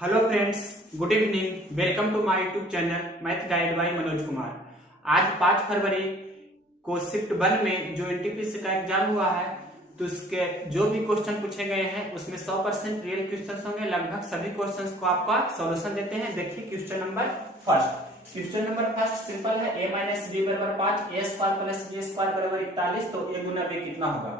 Hello friends, good evening. Welcome to my YouTube channel math guide by Manoj Kumar. आज 5 फरवरी को shift 1 में जो NTPC का एग्जाम हुआ है, तो उसके जो भी क्वेश्चन पूछे गए हैं उसमें 100% रियल क्वेश्चन होंगे। लगभग सभी क्वेश्चंस को आपका सॉल्यूशन देते हैं। देखिए क्वेश्चन नंबर फर्स्ट सिंपल है। a माइनस बी बराबर 5, ए स्क्वायर प्लस बी स्क्वायर बराबर 41, तो a गुना b कितना होगा?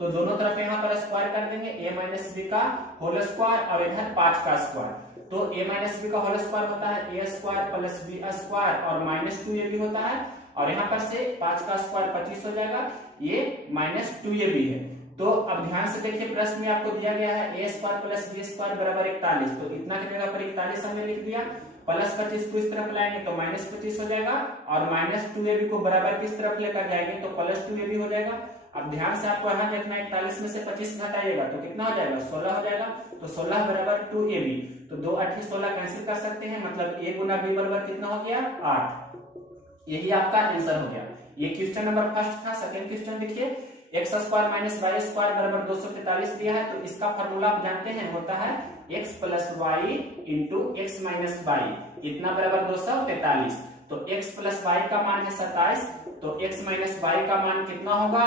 तो दोनों तरफ यहाँ पर स्क्वायर कर देंगे, a माइनस बी का होल स्क्वायर और इधर 5 का स्क्वायर। तो a माइनस बी का होल स्क्वायर होता है a square plus b square और माइनस 2ab होता है, और यहाँ पर से 5 का स्क्वायर 25 हो जाएगा, ये माइनस 2ab है। तो अब ध्यान से देखिए, प्रश्न में आपको दिया गया है a square plus b square बराबर 41, तो इतना की जगह पर 41 हमने लिख दिया। प्लस 25 को इस तरफ लाएंगे तो माइनस 25 हो जाएगा, और माइनस 2ab को बराबर किस तरफ लेकर जाएंगे तो प्लस 2ab हो जाएगा। अब ध्यान से आपको यहाँ देखना है, 41 में से 25 घटाइएगा तो कितना हो जाएगा? 16 हो जाएगा। तो 16 बराबर 2ab, तो 2 8 16 कैंसिल कर सकते हैं, मतलब a गुना b बराबर कितना हो गया? 8। यही आपका आंसर हो गया। ये क्वेश्चन नंबर फर्स्ट था। सेकंड क्वेश्चन देखिए, x square minus y square बराबर 243 दिया है, तो इसका फॉर्मूला आप जानते हैं, होता है x plus y into x minus y, इतना बराबर 243। तो x प्लस वाई का मान है 27, तो x माइनस वाई का मान कितना होगा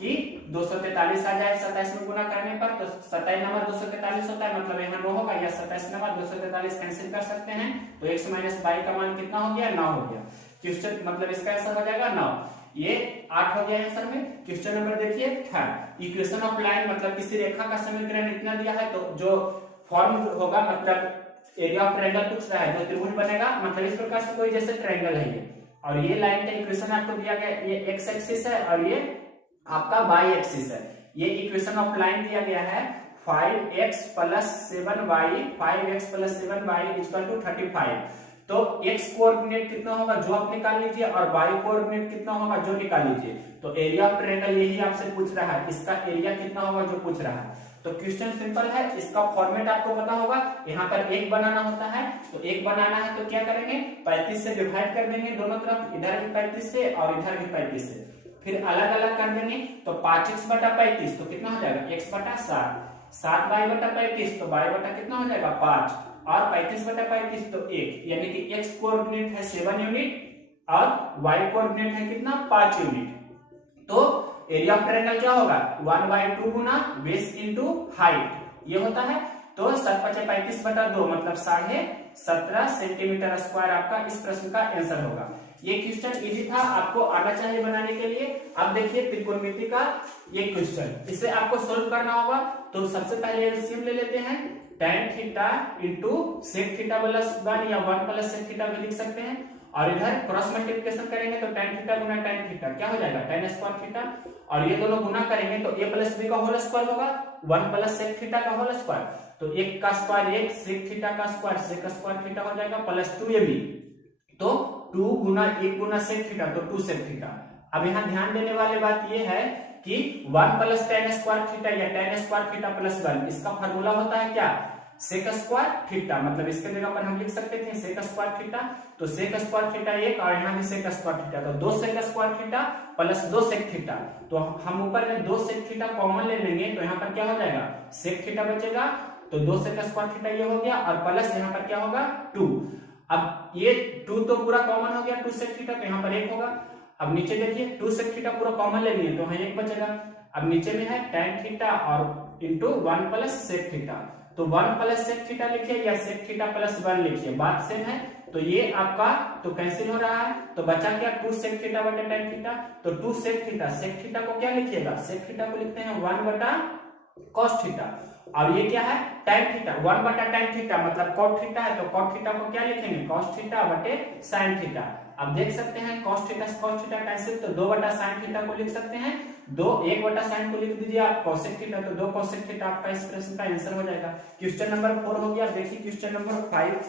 कि 243 आ जाए 27 में गुना करने पर, तो 27 नंबर 243 होता है, मतलब यहाँ 9 होगा, या 27 नंबर 243 कैंसिल कर सकते हैं, तो x माइनस वाई का मान कितना हो गया? 9 हो गया। क्वेश्चन मतलब इसका आंसर हो जाएगा 9। ये 8 हो गया आंसर में। क्वेश्चन नंबर देखिए थर्ड, इक्वेशन ऑफ लाइन, मतलब किसी रेखा का समीकरण इतना दिया है, तो जो फॉर्म होगा, मतलब एरिया ऑफ ट्रायंगल पूछ रहा है, जो त्रिभुज बनेगा, मतलब इस प्रकार से कोई जैसे ट्रायंगल है ये, और ये लाइन का इक्वेशन आपको दिया गया, ये एक्स एक्सिस है और ये आपका वाई एक्सिस है। ये इक्वेशन ऑफ लाइन दिया गया है 5x plus 7y, 5x plus 7y equal to 35। तो x कोऑर्डिनेट कितना होगा जो आप निकाल लीजिए, और y कोऑर्डिनेट कितना होगा जो निकाल लीजिए। तो एरिया ऑफ ट्रायंगल यही आपसे पूछ रहा है, इसका एरिया कितना होगा जो पूछ रहा है। तो क्वेश्चन सिंपल है, इसका फॉर्मेट आपको पता होगा। यहाँ पर एक बनाना होता है, तो एक बनाना है तो क्या करेंगे, 35 से डिवाइड कर देंगे दोनों तरफ, इधर भी 35 से और इधर भी 35 से, फिर अलग अलग कर देंगे, तो 5x बटा 35 तो कितना हो जाएगा? x बटा 7, 7y बटा 35 तो y बटा कितना हो जाएगा? 5, और 35 बटा 35 तो 1, यानी कि x कोऑर्डिनेट है 7 यूनिट और y कोऑर्डिनेट है कितना? 5 यूनिट। तो एरिया ऑफ ट्रायंगल क्या होगा? 1/2 गुना बेस इंटू हाइट, ये होता है। तो 7×5 = 35/2 मतलब 17.5 सेंटीमीटर स्क्वायर आपका इस प्रश्न का आंसर होगा। ये क्वेश्चन इजी था, आपको आना चाहिए बनाने के लिए। अब देखिए त्रिकोणमिति का ये क्वेश्चन, इसे आपको सोल्व करना होगा। तो सबसे पहले एलसीएम ले लेते हैं, tan theta into sec theta plus 1 या 1 प्लस सेक थीटा भी लिख सकते हैं, और इधर क्रॉस मल्टीप्लिकेशन करेंगे तो tan थीटा गुना tan थीटा क्या हो जाएगा? tan स्क्वायर थीटा, और ये दोनों गुना करेंगे तो a प्लस b का होल स्क्वायर होगा, 1 प्लस सेक थीटा का होल स्क्वायर, तो 1 का स्क्वायर 1, सेक थीटा का स्क्वायर सेक स्क्वायर थीटा हो जाएगा, प्लस 2ab, तो 2 गुना 1 गुना सेक थीटा तो 2 सेक थीटा। अब यहाँ ध्यान देने वाली बात ये है कि 1 प्लस tan स्क्वायर थीटा या tan स्क्वायर थीटा प्लस 1, इसका फॉर्मूला होता है क्या? सेक स्क्वायर थीटा, मतलब इसके जगह पर हम लिख सकते थे सेक स्क्वायर थीटा, तो सेक स्क्वायर थीटा 1 और यहाँ भी सेक स्क्वायर थीटा, तो 2 sec square theta plus 2 sec theta. तो हम ऊपर में 2 सेक थीटा कॉमन ले लेंगे, तो यहाँ पर क्या हो जाएगा? सेक थीटा बचेगा, तो 2 सेक स्क्वायर थीटा ये हो गया, और प्लस यहाँ पर क्या होगा? 2। अब ये 2 तो पूरा कॉमन हो गया, 2 सेक थीटा, तो यहाँ पर 1 होगा। अब नीचे देखिए 2 सेक थीटा पूरा कॉमन ले लिए, तो यहाँ 1 बचेगा। अब नीचे में है tan थीटा और इंटू 1 प्लस सेक थीटा, तो 1 प्लस सेक थीटा लिखिए या सेक थीटा प्लस 1 लिखिए, बात सेम है। तो ये आपका तो कैंसिल हो रहा है, तो बचा क्या? 2 सेक थीटा बटा tan थीटा, तो 2 सेक थीटा, सेक थीटा को क्या लिखिएगा? सेक थीटा को लिखते हैं 1 बटा cos थीटा, और ये क्या है? tan थीटा, 1 बटा tan थीटा मतलब cot थीटा है, तो cot थीटा को क्या लिखेंगे? cos थीटा बटे sin थीटा। अब देख सकते हैं cos थीटा से cos थीटा कैंसिल, तो 2 बटा sin थीटा को लिख सकते हैं, 1 बटा sin को लिख दीजिए आप cosec थीटा, तो 2 cosec थीटा आपका इस प्रश्न का आंसर हो जाएगा। क्वेश्चन नंबर 4 हो गया। देखिए क्वेश्चन नंबर 5,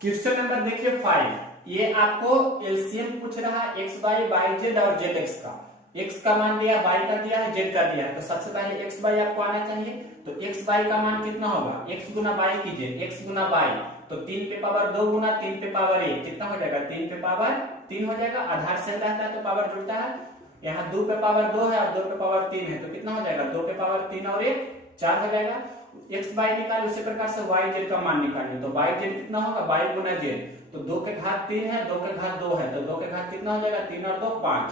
क्वेश्चन नंबर देखिए 5, ये आपको एलसीएम पूछ रहा है x बाई वाई जेड और जेड एक्स का। x का मान दिया, y का दिया है, z का दिया है, तो सबसे पहले x बाई आपको आना चाहिए। तो x बाई का मान कितना होगा? x गुना y कीजिए, x गुना y, तो 3 पे पावर 2 गुना 3 पे पावर 1 कितना हो जाएगा? 3 पे पावर 3 हो जाएगा। आधार से रहता है तो पावर जुड़ता है, यहाँ 2 पे पावर 2 है और 2 पे पावर 3 है, तो कितना हो जाएगा? 2 पे पावर 3 और 1 4 हो जाएगा। एक्स वाई निकाले उसी प्रकार से वाई जेड का मान निकालिए। तो वाई जेड कितना होगा, वाई गुना जेड, तो 2 के घात 3 है, 2 के घात 2 है, तो 2 के घात कितना हो जाएगा, 3 और 2 5,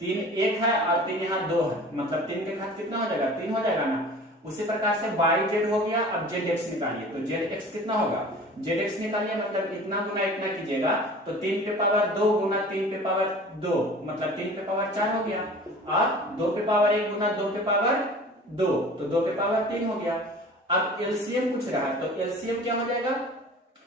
3 1 है और 3 यहाँ 2 है, मतलब 3 के घात कितना हो जाएगा, 3 हो जाएगा ना। उसी प्रकार से वाई जेड हो गया। अब जेड एक्स निकालिए, तो जेड एक्स कितना होगा, जेड एक्स निकालिए मतलब इतना गुना इतना कीजिएगा, तो 3 पे पावर 2 गुना 3 पे पावर 2 मतलब 3 पे पावर 4 हो गया, और 2 पे पावर 1 गुना 2 पे पावर 2, तो 2 पे पावर 3 हो गया। अब एलसीएम पूछ रहा है, तो एलसीएम क्या हो जाएगा,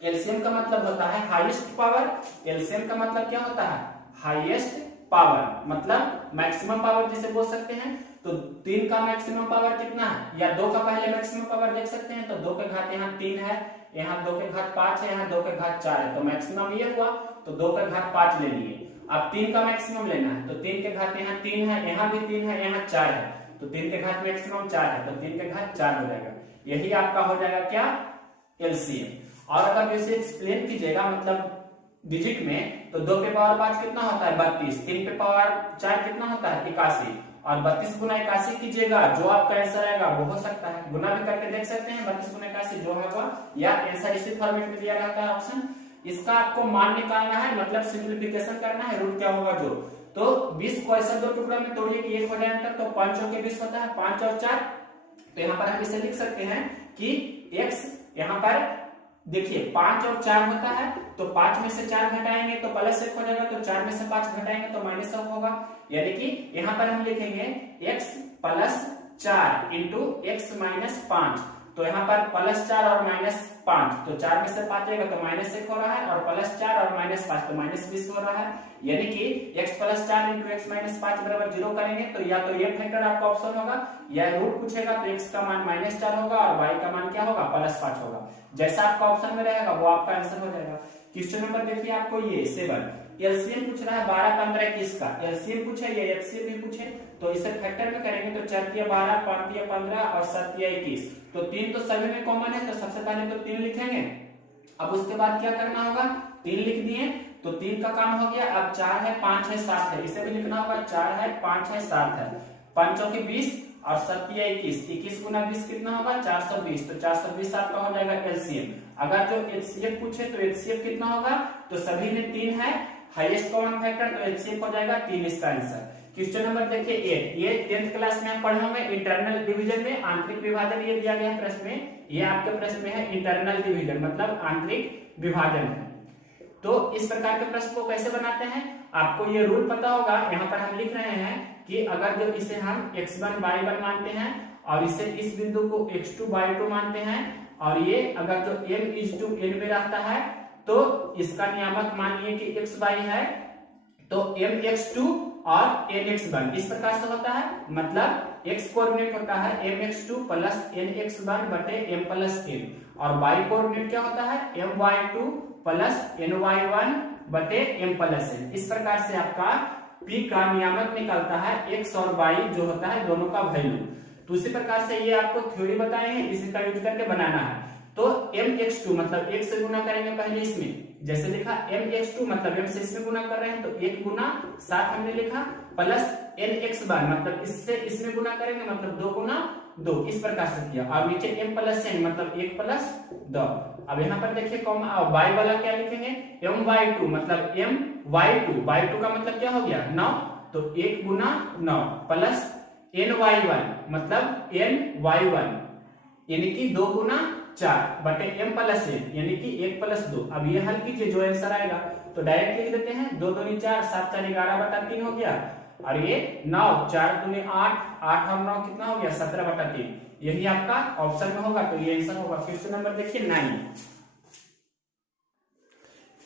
एलसीएम का मतलब होता है हाईएस्ट पावर। एलसीएम का मतलब क्या होता है, हाईएस्ट पावर, मतलब मैक्सिमम पावर जिसे बोल सकते हैं। तो 3 का मैक्सिमम पावर कितना है, या 2 का पहले मैक्सिमम पावर देख सकते हैं, तो 2 के घात यहाँ 3 है, यहाँ 2 के घात 5 है, यहाँ 2 के घात 4 है, तो मैक्सिमम ये हुआ, तो 2 के घात 5 ले लिए। अब 3 का मैक्सिमम लेना है, तो 3 के घात यहाँ 3 है, यहाँ भी 3 है, यहाँ 4 है, तो 3 के घात मैक्सिमम 4 है, तो 3 के घात 4 हो जाएगा। यही आपका हो जाएगा क्या, एलसीएम। और अगर इसे एक्सप्लेन कीजिएगा मतलब डिजिट में, तो 2 पे पावर 5 कितना होता है 32, 3 पे पावर 4 कितना होता है 81, और 32 गुना 81 कीजिएगा, जो आपका आंसर आएगा वो हो सकता है, गुना भी करके देख सकते हैं 32 गुना 81 जो होगा, या आंसर इसी फॉर्मेट में दिया रहता है ऑप्शन। इसका आपको मान निकालना है, मतलब सिंप्लीफिकेशन करना है, रूट क्या होगा जो, तो 20 को ऐसा 2 टुकड़ा में तोड़िए कि 1 हो जाए अंतर, तो 5 और 20 होता है, 5 और 4, तो यहाँ पर हम इसे लिख सकते हैं कि x यहाँ पर देखिए 5 और 4 होता है, तो 5 में से 4 घटाएंगे तो प्लस 1 हो जाएगा, तो 4 में से 5 घटाएंगे तो माइनस 1 होगा, यानी कि यहाँ पर हम लिखेंगे x plus 4 into x minus 5, तो यहाँ पर प्लस 4 और माइनस 5, तो 4 में से 5 जाएगा तो माइनस 1 हो रहा है, और प्लस 4 और माइनस 5 तो माइनस 20 हो रहा है, यानी कि x plus 4 into x minus 5 बराबर 0 करेंगे, तो या तो ये फैक्टर आपका ऑप्शन होगा, या रूट पूछेगा तो x का मान माइनस 4 होगा और y का मान क्या होगा, प्लस 5 होगा। जैसा आपका ऑप्शन में रहेगा वो आपका आंसर हो जाएगा। क्वेश्चन नंबर देखिए आपको ये 7, एलसीएम पूछ रहा है 12, 15, 21 का, एलसीएम पूछे या एचसीएफ भी पूछे, तो इसे फैक्टर में करेंगे, तो 4 तिया 12, 5 तिया 15 और 7 तिया 21, तो 3 तो सभी में कॉमन है, तो सबसे पहले तो 3 लिखेंगे। अब उसके बाद क्या करना होगा, 3 लिख दिए तो 3 का काम हो गया। अब 4 है, 5 है, 7 है, इसे भी लिखना होगा, 4 है, 5 है, 7 है, 5 चौके 20 और 7 तिया 21, 21 गुना 20 कितना होगा 420, तो 420 आपका हो जाएगा एलसीएम। अगर जो एचसीएफ पूछे तो एचसीएफ कितना होगा, तो सभी में 3 है, हाईएस्ट कॉमन फैक्टर, तो एचसीएफ हो जाएगा 3 इसका आंसर। क्वेश्चन नंबर देखिए 8, ये 10th क्लास में आप पढ़े होंगे, इंटरनल डिवीजन में आंतरिक विभाजन ये दिया गया है प्रश्न में, ये आपके प्रश्न में है इंटरनल डिवीजन मतलब आंतरिक विभाजन है। तो इस प्रकार के प्रश्न को कैसे बनाते हैं, आपको ये रूल पता होगा। यहाँ पर हम लिख रहे हैं कि अगर जो इसे हम x1 y1 मानते हैं और इसे इस बिंदु को x2 y2 मानते हैं, और ये अगर जो m is to n में रहता है तो इसका नियामक मानिए कि xy है, तो mx2 और nx1 इस प्रकार से होता है, मतलब x कोऑर्डिनेट होता है mx2 प्लस nx1 बटे m प्लस n, और y कोऑर्डिनेट क्या होता है my2 प्लस ny1 बटे m प्लस n। इस प्रकार से आपका p का नियामक निकलता है x और y जो होता है दोनों का वैल्यू। तो उसी प्रकार से ये आपको थ्योरी बताए हैं, इसी का यूज करके बनाना है। तो mx2 मतलब 1 से गुना करेंगे पहले इसमें, जैसे लिखा mx2 मतलब m से इसमें गुना कर रहे हैं तो 1 गुना 7 हमने लिखा, प्लस nx1 मतलब इससे इसमें गुना करेंगे मतलब 2 गुना 2, इस प्रकार से किया, और नीचे m प्लस n मतलब 1 प्लस 2। अब यहाँ पर देखिए कॉमा y वाला क्या लिखेंगे my2 मतलब my2 का मतलब क्या हो गया 9, तो 1 गुना 9 प्लस ny1 मतलब ny1 यानी कि 2 गुना 4 बटे m प्लस n यानी कि 1 प्लस 2। अब ये हल कीजिए जो आंसर आएगा, तो डायरेक्ट लिख देते हैं 2 दूनी 4, 7 4 11 बटा 3 हो गया, और ये 9 4 दूनी 8, 8 और 9 कितना हो गया 17 बटा 3, यही आपका ऑप्शन में होगा, तो ये आंसर होगा। क्वेश्चन नंबर देखिए 9,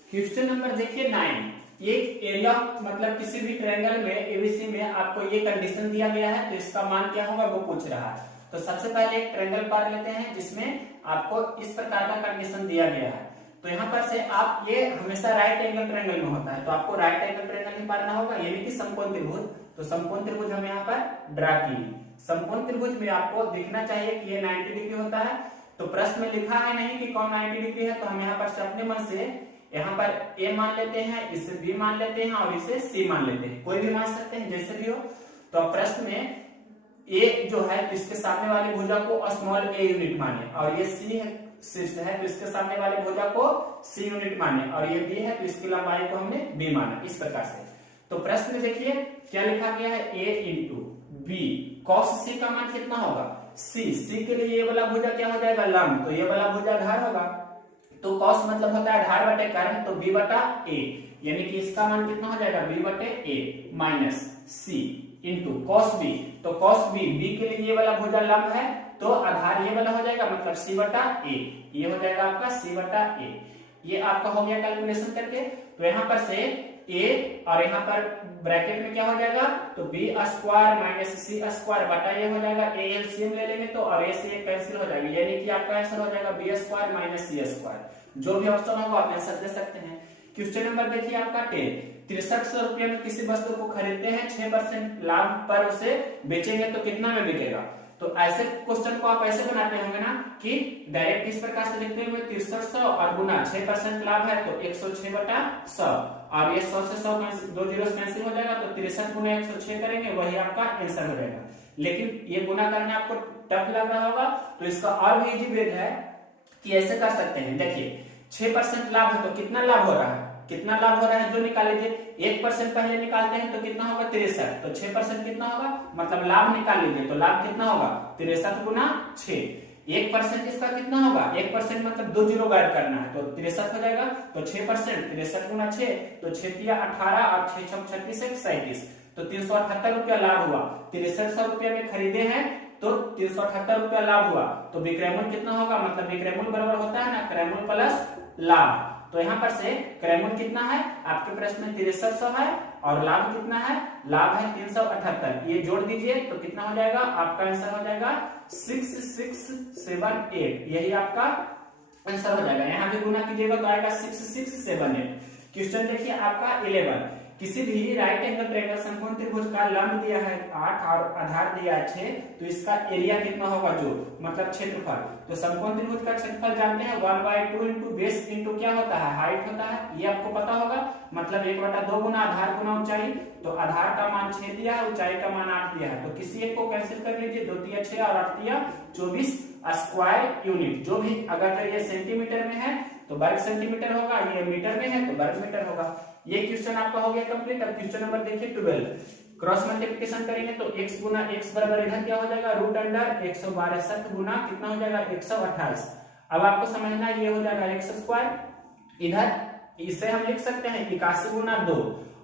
क्वेश्चन नंबर देखिए 9, एक एरिया मतलब किसी भी ट्रायंगल में एबीसी में आपको ये कंडीशन दिया गया है, तो इसका मान क्या होगा वो पूछ रहा है। तो सबसे पहले एक ट्रायंगल पार लेते हैं जिसमें आपको इस प्रकार का कंडीशन दिया गया है। तो यहाँ पर से आप ये हमेशा राइट एंगल ट्रायंगल में होता है, तो आपको राइट एंगल ट्रायंगल ही पारना होगा, यानी कि समकोण त्रिभुज। तो समकोण त्रिभुज हम यहाँ पर ड्रा किए। समकोण त्रिभुज में आपको दिखना चाहिए कि ये 90 डिग्री होता है, तो प्रश्न में लिखा है नहीं कि कौन 90 डिग्री है, तो हम यहाँ पर से अपने मन से यहाँ पर A मान लेते हैं, इसे B मान लेते हैं और इसे C मान लेते हैं, कोई भी मान सकते हैं जैसे भी हो। तो प्रश्न में ए जो है तो इसके सामने वाली भुजा को स्मॉल ए यूनिट माने, और ये सी है शीर्ष है तो इसके सामने वाली भुजा को सी यूनिट माने, और ये बी है तो इसकी लंबाई को हमने बी माना। इस प्रकार से तो प्रश्न में देखिए क्या लिखा गया है, ए इंटू बी कॉस सी का मान कितना होगा, सी के लिए ये वाला भुजा क्या हो जाएगा, लंब, तो ये वाला भुजा ढाल होगा, तो कॉस मतलब होता है ढाल बटे कर्ण, तो बी बटा ए, यानी कि इसका मान कितना हो जाएगा, बी बटे ए माइनस सी इंटू कॉस बी, तो कॉस बी के लिए ये वाला भुजा लंब है तो आधार ये वाला हो जाएगा, मतलब सी बटा ए, ये हो जाएगा आपका सी बटा ए। ये आपका हो गया कैलकुलेशन करके। तो यहाँ पर से ए और यहाँ पर ब्रैकेट में क्या हो जाएगा, तो बी स्क्वायर माइनस सी स्क्वायर बटा ये हो जाएगा, ए एलसीएम ले लेंगे तो और ए से ये कैंसिल हो जाएगी, यानी कि आपका आंसर हो जाएगा बी स्क्वायर माइनस सी स्क्वायर। जो भी ऑप्शन होगा आप आंसर दे सकते हैं। क्वेश्चन नंबर देखिए आपका 10, 6300 रुपये में किसी वस्तु को खरीदते हैं, 6% लाभ पर उसे बेचेंगे तो कितना में बिकेगा। तो ऐसे क्वेश्चन को आप ऐसे बनाते होंगे ना कि डायरेक्ट इस प्रकार से लिखते हुए 6300 और गुना 6% लाभ है तो 106 बटा 100, और ये 100 से 100 दो जीरो कैंसिल हो जाएगा तो 63 गुना 106 करेंगे, वही आपका आंसर हो जाएगा। लेकिन ये गुना करने आपको टफ लग रहा होगा तो इसका और भी इजी वे है कि ऐसे कर सकते हैं। देखिए 6% लाभ है तो कितना लाभ हो रहा है, कितना लाभ हो रहा है जो निकाल लीजिए, 1% पहले निकालते हैं तो कितना होगा 63, तो 6% कितना होगा, मतलब लाभ निकाल लीजिए तो लाभ कितना होगा 63 गुना 6, 1% इसका कितना होगा, 1% मतलब दो जीरो गाइड करना है तो 63 हो जाएगा, तो 6% 63 गुना 6 तो 6 तिया 18 और 6 छक 36 37, तो 378 रुपया लाभ हुआ। 6300 रुपया में खरीदे हैं तो 378 रुपया लाभ हुआ, तो विक्रयमूल्य कितना होगा, मतलब विक्रयमूल्य बराबर होता है ना क्रयमूल्य प्लस लाभ। तो यहाँ पर से क्रयमूल्य कितना है आपके प्रश्न में 6300 है और लाभ कितना है, लाभ है 378, ये जोड़ दीजिए तो कितना हो जाएगा, आपका आंसर हो जाएगा 6678, यही आपका आंसर हो जाएगा। यहाँ भी गुना कीजिएगा तो आएगा 6678। क्वेश्चन देखिए आपका 11, किसी भी राइट एंगल ट्रायंगल समकोण त्रिभुज का लंब दिया है 8 और आधार दिया है 6, तो इसका एरिया कितना होगा, जो मतलब क्षेत्रफल। तो समकोण त्रिभुज का क्षेत्रफल जानते हैं 1/2 इंटू बेस इंटू क्या होता है, हाइट होता है, ये आपको पता होगा, मतलब 1/2 गुना आधार गुना ऊंचाई, तो आधार का मान 6 दिया है, ऊंचाई का मान 8 दिया है, तो किसी एक को कैंसिल कर लीजिए, 2 तिया 6 और 8 तिया 24 स्क्वायर यूनिट। जो भी अगर ये सेंटीमीटर में है तो वर्ग सेंटीमीटर होगा, ये मीटर में है तो वर्ग मीटर होगा। ये क्वेश्चन आपका हो गया कंप्लीट। अब क्वेश्चन नंबर देखिए 12, क्रॉस मल्टीप्लिकेशन करेंगे तो x गुना x बराबर इधर क्या हो जाएगा, रूट अंडर 162 गुना कितना हो जाएगा 128। अब आपको समझना ये हो जाएगा x स्क्वायर, इधर इसे हम लिख सकते हैं 81 गुना 2,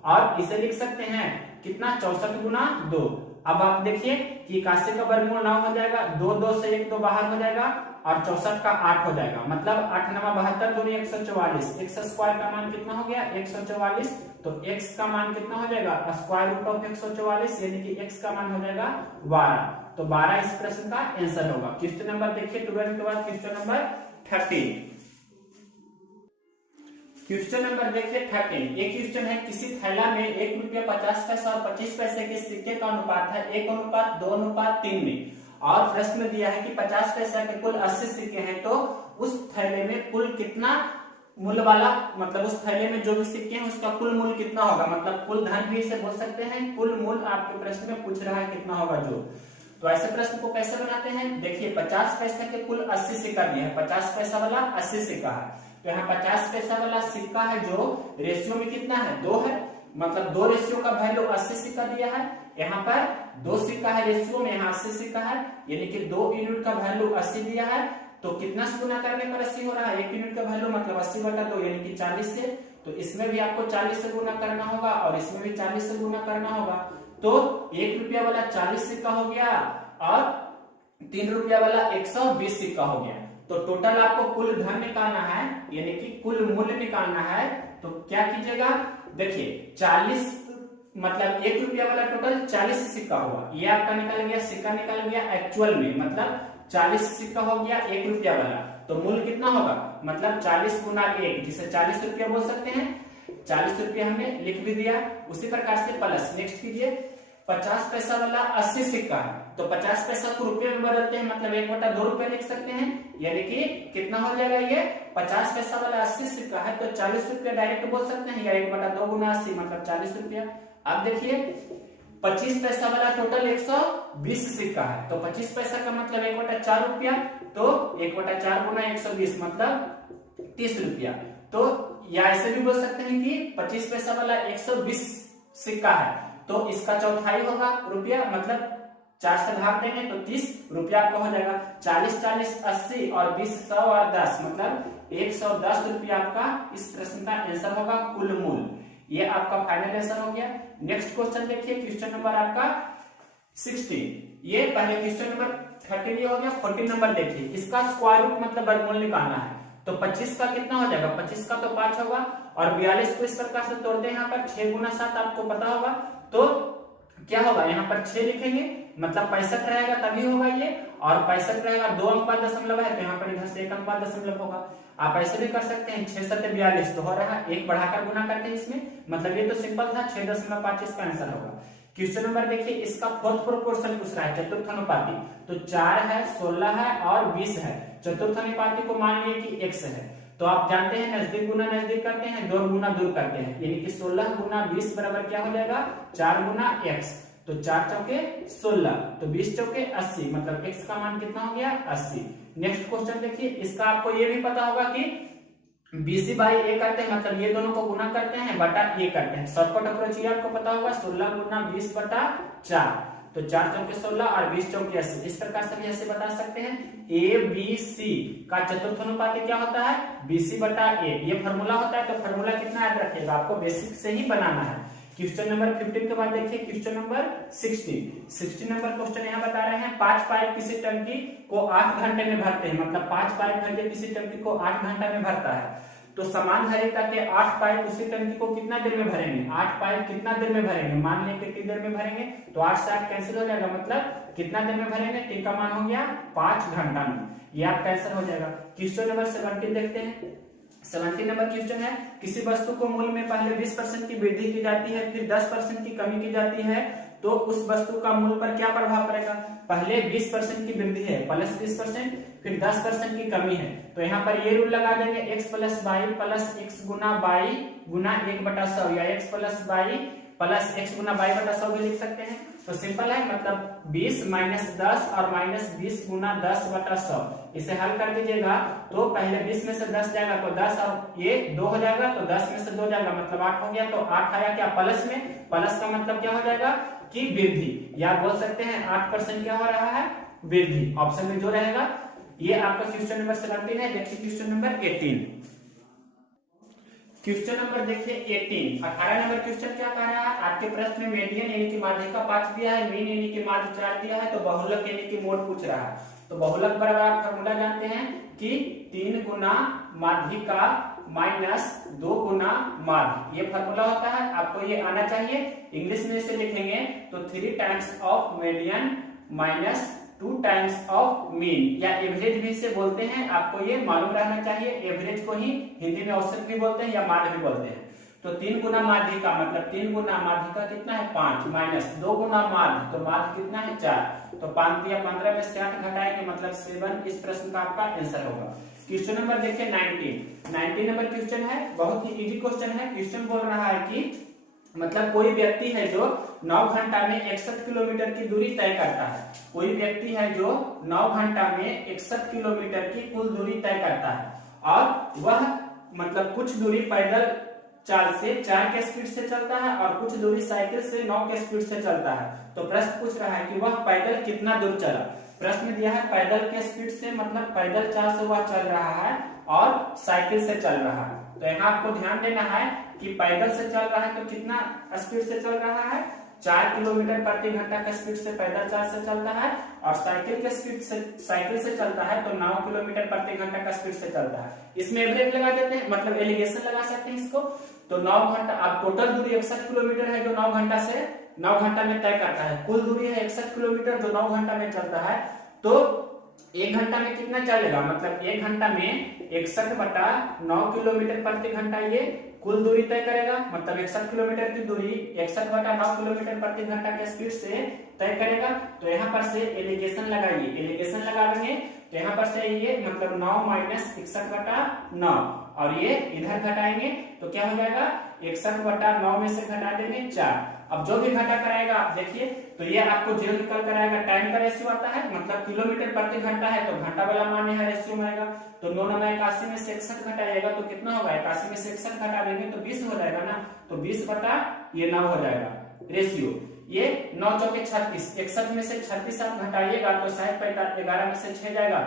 और इसे लिख सकते हैं कितना 64 गुना 2। अब आप देखिए कि 81 का वर्गमूल 9 हो जाएगा, 2 से 1 2 बाहर हो जाएगा, और 64 का 8 हो जाएगा, मतलब 8 9 72 दूनी 144, x स्क्वायर का मान कितना हो गया 144, तो x का मान कितना हो जाएगा स्क्वायर रूट ऑफ 144, यानी कि x का मान हो जाएगा 12, तो 12 इस प्रश्न का आंसर होगा। क्वेश्चन नंबर देखिए 12 के बाद क्वेश्चन नंबर 13। क्वेश्चन नंबर देखिए 13, ये क्वेश्चन है किसी थैला में 1 रुपया 50 पैसा और 25 पैसे के सिक्के का अनुपात है 1:2:3 में, और प्रश्न में दिया है कि 50 पैसा के कुल 80 सिक्के हैं, तो उस थैले में कुल कितना मूल्य वाला, मतलब उस थैले में जो भी सिक्के हैं उसका कुल मूल्य कितना होगा, मतलब कुल धन भी इसे बोल सकते हैं, कुल मूल्य आपके प्रश्न में पूछ रहा है कितना होगा जो। तो ऐसे प्रश्न को कैसे बनाते हैं, देखिए 50 पैसे के कुल 80 सिक्का दिया है, 50 पैसा वाला 80 सिक्का है, तो यहाँ 50 पैसा वाला सिक्का है जो रेशियो में कितना है 2 है, मतलब 2 रेशियो का वैल्यू 80 सिक्का दिया है, यहाँ पर 2 सिक्का है रेशियो में, यहाँ 80 सिक्का है, यानी कि 2 यूनिट का वैल्यू 80 दिया है, तो कितना से गुना करने पर 80 हो रहा है, 1 यूनिट का वैल्यू मतलब 80/2 यानी कि 40 से, तो इसमें भी आपको 40 से गुना करना होगा और इसमें भी 40 से गुना करना होगा, तो 1 रुपया वाला 40 सिक्का हो गया और 3 रुपया वाला 120 सिक्का हो गया। तो टोटल आपको कुल धन निकालना है, यानी कि कुल मूल्य निकालना है, तो क्या कीजिएगा, देखिए 40 मतलब 1 रुपया वाला टोटल 40 सिक्का हुआ, ये आपका निकल गया, सिक्का निकल गया एक्चुअल में, मतलब 40 सिक्का हो गया 1 रुपया वाला, तो मूल्य कितना होगा, मतलब 40 गुना 1, जिसे 40 रुपया बोल सकते हैं, 40 रुपया हमने लिख भी दिया। उसी प्रकार से प्लस नेक्स्ट कीजिए, 50 पैसा वाला 80 सिक्का है, तो 50 पैसा को रुपये में बदलते हैं, मतलब 1/2 रुपये लिख सकते हैं, यानी कि कितना हो जाएगा, ये 50 पैसा वाला 80 सिक्का है, तो 40 रुपया डायरेक्ट बोल सकते हैं, या 1/2 गुना 80 मतलब 40 रुपया। अब देखिए 25 पैसा वाला टोटल 120 सिक्का है, तो 25 पैसा का मतलब 1/4 रुपया, तो 1/4 गुना 120 मतलब 30 रुपया। तो या ऐसे भी बोल सकते हैं कि 25 पैसा वाला 120 सिक्का है, तो इसका चौथाई होगा रुपया, मतलब 4 से भाग देंगे तो 30 रुपया आपका हो जाएगा। 40 40 80 और 20 100 और 10 मतलब 110 रुपया आपका इस प्रश्न का आंसर होगा कुल मूल। ये आपका फाइनल आंसर हो गया। नेक्स्ट क्वेश्चन देखिए, क्वेश्चन नंबर आपका 16। ये पहले क्वेश्चन नंबर 13 ये हो गया। 14 नंबर देखिए, इसका स्क्वायर रूट मतलब वर्गमूल निकालना है। तो 25 का कितना हो जाएगा, 25 का तो 5 होगा और 42 को इस प्रकार से तोड़ते हैं। यहाँ पर 6 गुना 7 आपको पता होगा, तो क्या होगा, यहाँ पर 6 लिखेंगे मतलब 65 रहेगा तभी होगा ये, और 65 रहेगा 2 अंक बाद दशमलव है तो यहाँ पर इधर से 1 अंक बाद दशमलव होगा। आप ऐसे भी कर सकते हैं, 6 7 42 तो हो रहा है, 1 बढ़ाकर गुना करते हैं इसमें, मतलब ये तो सिंपल था, 6.5 इसका आंसर होगा। क्वेश्चन नंबर देखिए, इसका फोर्थ प्रोपोर्शन पूछ रहा है, चतुर्थ अनुपाती। तो 4 है, 16 है और 20 है। चतुर्थ अनुपाती को मान लिए कि x है, तो आप जानते हैं नजदीक गुना नजदीक करते हैं, दूर गुना दूर करते हैं, यानी कि 16 गुना 20 बराबर क्या हो जाएगा, 4 गुना x। तो 4 चौके 16, तो 20 चौके 80, मतलब x का मान कितना हो गया, 80। नेक्स्ट क्वेश्चन देखिए, इसका आपको ये भी पता होगा कि BC बाई ए करते हैं, मतलब ये दोनों को गुना करते हैं बटा ए करते हैं। शॉर्टकट अप्रोच ये आपको पता होगा, 16 गुना 20 बटा 4, तो 4 चौके 16 और 20 चौके 80। इस प्रकार से भी ऐसे बता सकते हैं। ABC का चतुर्थ अनुपाती क्या होता है, BC बटा ए, ये फॉर्मूला होता है। तो फॉर्मूला कितना याद रखिएगा, आपको बेसिक से ही बनाना है। क्वेश्चन नंबर 15 के बाद देखिए क्वेश्चन नंबर 16 नंबर क्वेश्चन यहाँ बता रहे हैं, 5 पाइप किसी टंकी को 8 घंटे में भरते हैं, मतलब 5 पाइप भर के किसी टंकी को 8 घंटा में भरता है। तो समान धारिता के 8 पाइप उसी टंकी को कितना देर में भरेंगे, 8 पाइप कितना देर में भरेंगे, मान लें कितनी देर में भरेंगे, तो 8 से 8 कैंसिल हो जाएगा, मतलब कितना देर में भरेंगे, टी का मान हो गया 5 घंटा में। ये आपका आंसर हो जाएगा। क्वेश्चन नंबर 17 देखते हैं। 17 नंबर क्वेश्चन है, किसी वस्तु को मूल्य में पहले 20% की वृद्धि की जाती है, फिर 10% की कमी की जाती है, तो उस वस्तु का मूल्य पर क्या प्रभाव पड़ेगा। पहले 20% की वृद्धि है, प्लस 20%, फिर 10% की कमी है, तो यहाँ पर ये रूल लगा देंगे, x plus y plus x गुना वाई गुना 1/100, या x plus y plus x गुना वाई बटा 100 भी लिख सकते हैं। तो सिंपल है, मतलब 20 माइनस 10 और माइनस 20 गुना 10 बटा 100। इसे हल कर दीजिएगा तो पहले 20 में से 10 जाएगा तो 10 और ये 2 हो जाएगा, तो 10 में से 2 जाएगा मतलब 8 हो गया। तो 8 आया क्या प्लस में, प्लस का मतलब क्या हो जाएगा कि वृद्धि, या बोल सकते हैं 8% क्या हो रहा है, वृद्धि। ऑप्शन में जो रहेगा। ये आपका क्वेश्चन नंबर 17 है। देखिए क्वेश्चन नंबर 18। क्वेश्चन नंबर देखिए 18 नंबर क्वेश्चन क्या कह रहा है, आपके प्रश्न में मीडियन यानी कि माध्यिका 5 दिया है, मीन यानी कि माध्य 4 दिया है, तो बहुलक यानी कि मोड पूछ रहा है। तो बहुलक बराबर आप फॉर्मूला जानते हैं कि 3 गुना माध्यिका माइनस 2 गुना माध्य, ये फॉर्मूला होता है, आपको ये आना चाहिए। इंग्लिश में इसे लिखेंगे तो 3 times of median minus 2 times of mean, या एवरेज भी इसे बोलते हैं, आपको ये मालूम रहना चाहिए। एवरेज को ही हिंदी में औसत भी बोलते हैं या माध्य भी बोलते हैं। तो 3 गुना माध्यिका मतलब 3 गुना माध्यिका कितना है 5, माइनस 2 गुना माध्य, तो माध्य कितना है 4, तो 5 या 15 में से 8 घटाएंगे मतलब 7। इस प्रश्न का आपका आंसर होगा। क्वेश्चन नंबर देखिए 19 नंबर क्वेश्चन है, बहुत ही इजी क्वेश्चन है। क्वेश्चन बोल रहा है कि मतलब कोई व्यक्ति है जो 9 घंटा में 61 किलोमीटर की दूरी तय करता है। कोई व्यक्ति है जो 9 घंटा में 61 किलोमीटर की कुल दूरी तय करता है, और वह मतलब कुछ दूरी पैदल चाल से 4 के स्पीड से चलता है और कुछ दूरी साइकिल से 9 के स्पीड से चलता है। तो प्रश्न पूछ रहा है कि वह पैदल कितना दूर चला। प्रश्न दिया है पैदल के स्पीड से, मतलब पैदल चाल से वह चल रहा है और साइकिल से चल रहा है। तो यहाँ आपको ध्यान देना है कि पैदल से चल रहा है तो कितना स्पीड से चल रहा है, 4 किलोमीटर प्रति घंटा के स्पीड से पैदल चाल से चलता है, और साइकिल के स्पीड से साइकिल से चलता है तो 9 किलोमीटर प्रति घंटा का स्पीड से चलता है। इसमें एवरेज लगा देते हैं, मतलब एलिगेशन लगा सकते हैं इसको। तो 9 घंटा, अब टोटल दूरी 61 किलोमीटर है जो 9 घंटा में तय करता है। कुल दूरी है 61 किलोमीटर जो 9 घंटा में चलता है, तो 1 घंटा में कितना चलेगा, मतलब 1 घंटा में 61 बटा 9 किलोमीटर प्रति घंटा ये कुल दूरी तय करेगा, मतलब 61 किलोमीटर की दूरी 61 बटा 9 किलोमीटर प्रति घंटा के स्पीड से तय करेगा। तो यहाँ पर से एलिगेशन लगाइए, एलिगेशन लगाएंगे तो यहाँ पर से ये मतलब 9 माइनस 61 बटा 9, और ये इधर घटाएंगे तो क्या हो जाएगा 61 बटा 9 में से घटा देंगे 4, अब जो भी घटा कराएगा आप देखिए, तो ये आपको 0 निकल कर आएगा। टाइम का रेशियो आता है, मतलब किलोमीटर प्रति घंटा है तो घंटा वाला मान यहाँ रेशियो में आएगा। तो 9 9 81 में से 61 घटाइएगा तो कितना होगा, 81 में से 61 घटा देंगे तो 20 हो जाएगा ना, तो 20 बटा ये 9 हो जाएगा रेशियो। ये 9 चौके 36, 61 में से 36 आप घटाइएगा तो 11 में से 6 जाएगा,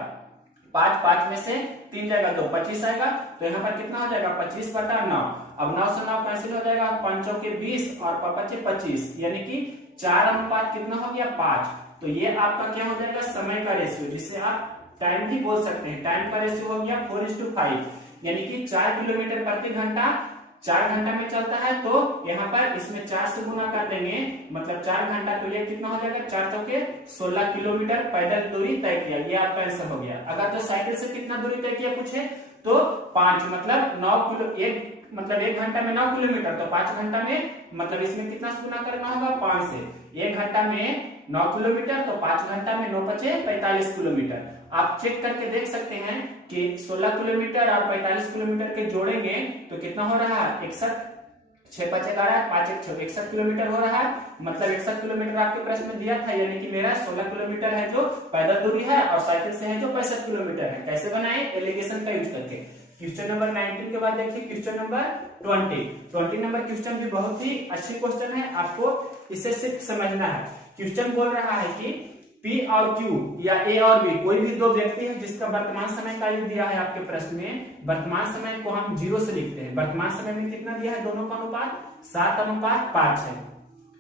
5 में से 3 जाएगा तो 25 आएगा। तो यहाँ पर कितना हो जाएगा, 25 बटा 9। अब 9 से 9 कैंसिल हो जाएगा, 5 चौके 20 और 5 25, यानी कि 4 अनुपात कितना हो गया, 5। तो ये आपका क्या हो जाएगा, समय का रेशियो, जिसे आप टाइम भी बोल सकते हैं। टाइम का रेशियो हो गया 4:5, यानी कि 4 किलोमीटर प्रति घंटा 4 घंटा में चलता है। तो यहाँ पर इसमें 4 से गुना कर देंगे, मतलब 4 घंटा, तो ये कितना हो जाएगा, 4 चौके 16 किलोमीटर पैदल दूरी तय किया। ये आपका आंसर हो गया। अगर तो साइकिल से कितना दूरी तय किया पूछे तो 5, मतलब 9 किलो, मतलब 1 घंटा में 9 किलोमीटर, तो 5 घंटा में, मतलब इसमें कितना से गुना करना होगा, 5 से। 1 घंटा में 9 किलोमीटर, तो 5 घंटा में 9 बचे 45 किलोमीटर। आप चेक करके देख सकते हैं कि 16 किलोमीटर और 45 किलोमीटर के जोड़ेंगे तो कितना हो रहा है, 61, 6 5 11, 5 1 6, 61 किलोमीटर हो रहा है। मतलब 61 किलोमीटर आपके प्रश्न में दिया था, यानी कि मेरा 16 किलोमीटर है जो पैदल दूरी है और साइकिल से है जो 65 किलोमीटर है। कैसे बनाए, एलिगेशन का यूज करके। क्वेश्चन नंबर 19 के बाद देखिए क्वेश्चन नंबर 20 नंबर क्वेश्चन भी बहुत ही अच्छी क्वेश्चन है, आपको इसे सिर्फ समझना है। क्वेश्चन बोल रहा है कि P और Q या A और B कोई भी दो व्यक्ति है जिसका वर्तमान समय का युग दिया है आपके प्रश्न में। वर्तमान समय को हम 0 से लिखते हैं। वर्तमान समय में कितना दिया है, दोनों का अनुपात 7:5 है।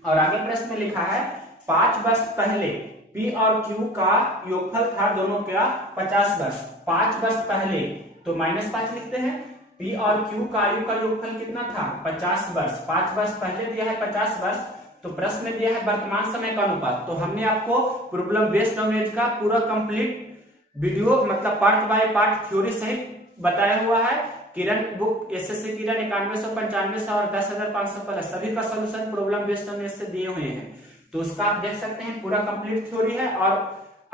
और आगे प्रश्न में लिखा है 5 वर्ष पहले P और Q का योगफल था दोनों का 50 वर्ष। 5 वर्ष पहले, तो -5 लिखते हैं। P और Q का आयु का योगफल कितना था, 50 वर्ष। 5 वर्ष पहले दिया है 50 वर्ष, तो प्रश्न में दिया है वर्तमान समय का अनुपात। तो हमने आपको प्रॉब्लम बेस्ड नॉलेज का पूरा कंप्लीट वीडियो, मतलब पार्ट बाय पार्ट थ्योरी सहित बताया हुआ है। किरण बुक एसएससी किरण 9195 और 10,500 प्लस सभी का सॉल्यूशन प्रॉब्लम बेस्ड नॉलेज से दिए हुए हैं। तो उसका आप देख सकते हैं, पूरा कंप्लीट थ्योरी है और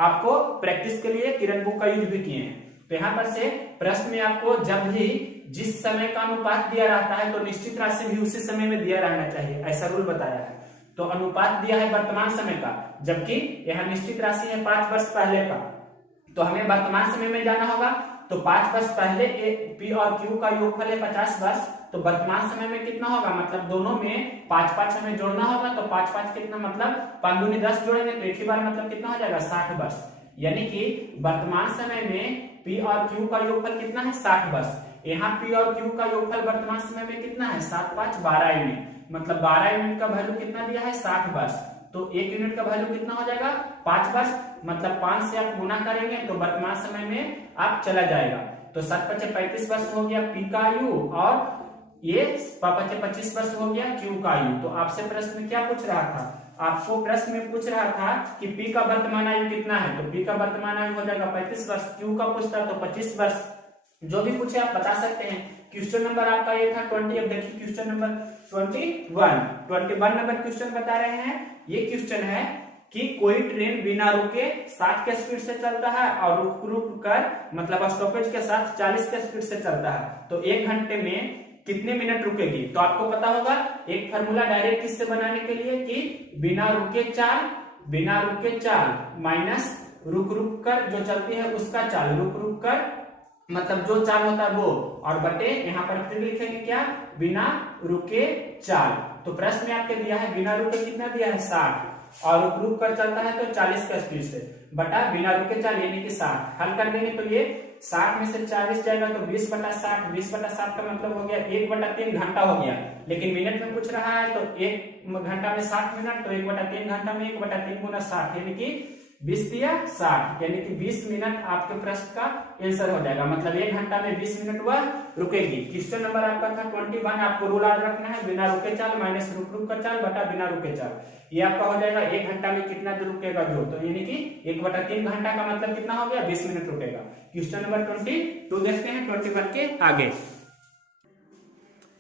आपको प्रैक्टिस के लिए किरण बुक का यूज भी किए हैं। तो यहाँ पर से प्रश्न में आपको जब भी जिस समय का अनुपात दिया रहता है तो निश्चित राशि भी उसी समय में दिया रहना चाहिए, ऐसा रूल बताया है। तो अनुपात दिया है वर्तमान समय का, जबकि यहाँ निश्चित राशि है 5 वर्ष पहले का। तो हमें वर्तमान समय में जाना होगा। तो 5 वर्ष पहले P और Q का योगफल है 50 वर्ष, तो वर्तमान समय में कितना होगा, मतलब दोनों में 5 5 हमें जोड़ना होगा। तो 5 5 कितना, मतलब 5 दूनी 10 जोड़ेंगे तो एक ही बार मतलब कितना हो जाएगा, 60 वर्ष। यानी कि वर्तमान समय में P और Q का योगफल कितना है, 60 वर्ष। यहाँ P और Q का योगफल वर्तमान समय में कितना है, 7 5 12 यूनिट, मतलब 12 यूनिट का वैल्यू कितना दिया है, 60 वर्ष। तो 1 यूनिट का वैल्यू कितना हो जाएगा, 5 वर्ष, मतलब 5 से आप गुना करेंगे तो वर्तमान समय में आप चला जाएगा। तो 7 5 35 वर्ष हो गया P का आयु, और ये 5 25 वर्ष हो गया Q का आयु। तो आपसे प्रश्न में क्या पूछ रहा था, आपको प्रश्न में पूछ रहा था कि P का वर्तमान आयु कितना है। तो P का वर्तमान आयु हो जाएगा 35 वर्ष, Q का पूछता तो 25 वर्ष। जो भी पूछे आप बता सकते हैं। क्वेश्चन नंबर आपका ये था 20। अब देखिए क्वेश्चन नंबर 21 नंबर क्वेश्चन बता रहे हैं। ये क्वेश्चन है कि कोई ट्रेन बिना रुके 60 के स्पीड से चलता है और रुक रुक कर, मतलब स्टॉपेज के साथ 40 के स्पीड से चलता है। तो 1 घंटे में कितने मिनट रुकेगी। तो आपको पता होगा एक फार्मूला डायरेक्ट इससे बनाने के लिए कि बिना रुके चाल माइनस रुक रुक कर जो चलती है उसका चाल, रुक रुक कर मतलब जो चाल होता है वो, और बटे यहाँ पर फिर लिखेंगे क्या, बिना रुके चाल। तो प्रश्न में आपके दिया है बिना रुके कितना दिया है, 60, और रुक रुक कर चलता है तो 40 का स्पीड से, बटा बिना रुके चाल यानी कि 60। हल कर देंगे तो ये 60 में से 40 जाएगा तो 20/60, 20/60 का मतलब हो गया 1/3 घंटा हो गया। लेकिन मिनट में पूछ रहा है तो 1 घंटा में 60 मिनट, तो 1/3 घंटा में 1/3 गुना 60 यानी कि 20 दिया 60, यानी कि 20 मिनट आपके प्रश्न का आंसर हो जाएगा। मतलब 1 घंटा में 20 मिनट वह रुकेगी। क्वेश्चन नंबर आपका था 21। आपको रूल याद रखना है, बिना रुके चाल माइनस रुक रुक कर चाल बटा बिना रुके चाल। ये आपका हो जाएगा 1 घंटा में कितना देर रुकेगा जो, तो यानी कि 1/3 घंटा का मतलब कितना हो गया, 20 मिनट रुकेगा। क्वेश्चन नंबर 22 देखते हैं 21 के आगे।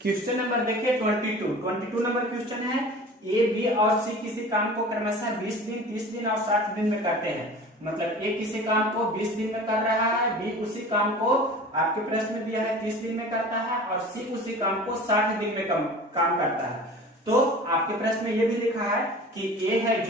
क्वेश्चन नंबर देखिए 22 नंबर क्वेश्चन है। ए, बी और सी किसी काम को क्रमशः 20 दिन, 30 दिन और 60 दिन में करते हैं। मतलब ए किसी काम को 20 दिन में कर रहा है, बी उसी काम को आपके प्रश्न में दिया है 30 दिन में करता है, और सी उसी काम को 60 दिन में काम करता है। तो आपके प्रश्न में ये भी लिखा है कि ए है